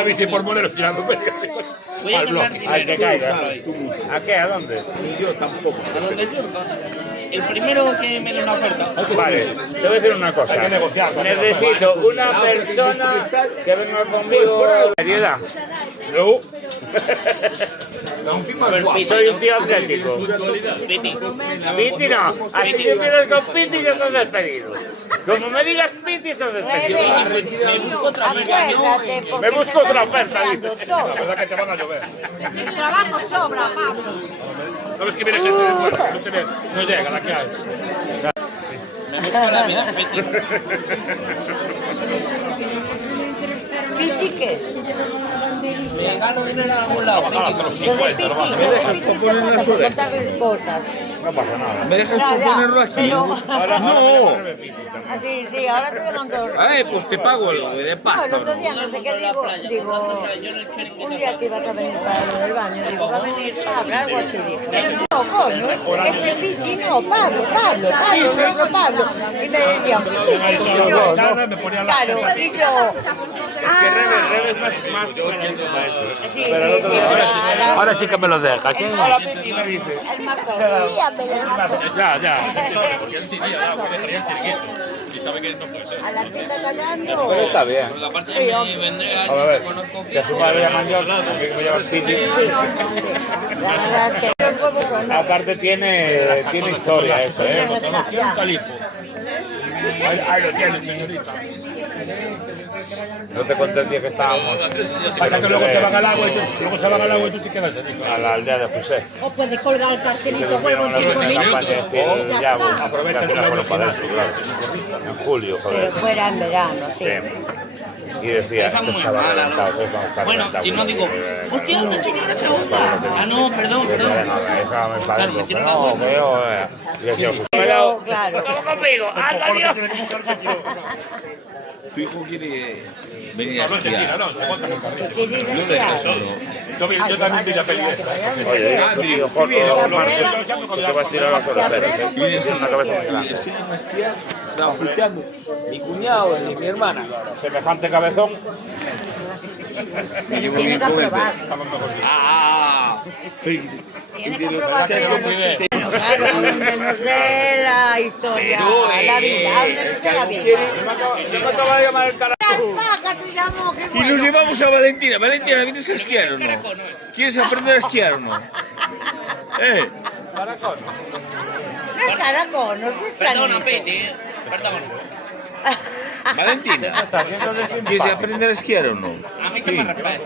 la bici por Moleros tirando periódicos al bloque. Al que caiga. ¿A qué? ¿A dónde? Yo tampoco. ¿A dónde surfa? El primero que me dé una oferta. Vale, te voy a decir una cosa. Hay que negociar. Necesito una persona que venga conmigo a seriedad. No. La última es guapa. Soy un tío atlético. Piti. Piti no. Así que empiezas con Piti ya estás despedido. Como me digas Piti, estás despedido. Me busco otra amiga. Acuérdate, porque Me busco se otra están oferta, cambiando dice. todo. La verdad que te van a llover. El trabajo sobra, Pablo. ¿Sabes que viene gente de fuera? Que no llega la que hay. Me busco la vida. Piti. ¿Piti qué? Me gano dinero a algún lado. Piti. Lo de Piti, ¿qué pasa? Por contarles cosas. No pasa nada. ¿Me dejas Ya, ya, ponerlo aquí? pero... No. Ah, sí, sí, ahora te mando... Pues te pago algo de No, el pasta. otro día no sé qué digo, un día que ibas a venir para lo del baño, digo, va a venir Pablo, algo así, dijo. No, coño, ese Piti no, Pablo, nuestro Pablo. Y me decían, Piti, no, claro, y yo... Reves más para eso. Sí, Pero el otro día, Ahora sí que me lo dejas. ¿Sí? hola Piti, me dice. el Marco, dígame, Ya. Porque él sí, ya, porque dejaría el chiringuito. Y sabe que no puede ser. a la tienda callando. Pero está bien. Porque aparte me vendré A ver, a conozco que a su madre llaman yo, así que me llaman Piti. La verdad es que los huevos son... Aparte tiene historia eso, ¿eh? Ya. Ahí lo tienes, señorita. No te conté el día que estábamos Pasa que luego se van al agua y tú te quedas allí. a la aldea de José. O puede colgar el Que cartelito, vuelvo tuvieron en 5 una minutos. campaña de Ya Yago. está. Aprovecha el Gracias año por para final, eso, claro. En julio, Pero joder. fuera en verano, sí. Sí. Y decía, Esa esto muy estaba mala, reventado, ¿no? esto estaba Bueno, reventado. si no digo, hostia, una señora se ahoga. Ah, no, perdón. Me para Claro, adentro, me que tiene no, una que yo, y decía, Pero, claro. ¿cómo conmigo? ¡Anda, Dios! Tu hijo quiere venir a No se tira, esquiar. no, se monta en el carril. ¿Quieres No esquiar? dejas solo. Yo también vi la peli esa. Oye, tío, Jorge, Marco, Yo que te vas a tirar las horas, pero Tienes una cabeza muy Y grande. enseñan a esquiar. Estaba explicando mi cuñado y mi hermana. Semejante cabezón. Me llevo Tienes bien que con él. probar. Tienes que probar. Bueno, claro, a donde nos dé la historia, la vida, a donde nos dé la vida. Se me acaba de llamar el carajo. Paca, te llamo, qué Y bueno. nos llevamos a Valentina. Valentina, ¿vienes a esquiar o no? ¿Quieres aprender a esquiar o no? Caracol. No es caracol, no es Perdona, planito. Piti. Perdona. Valentina, ¿quieres aprender a esquiar o no? A mí que me respeto.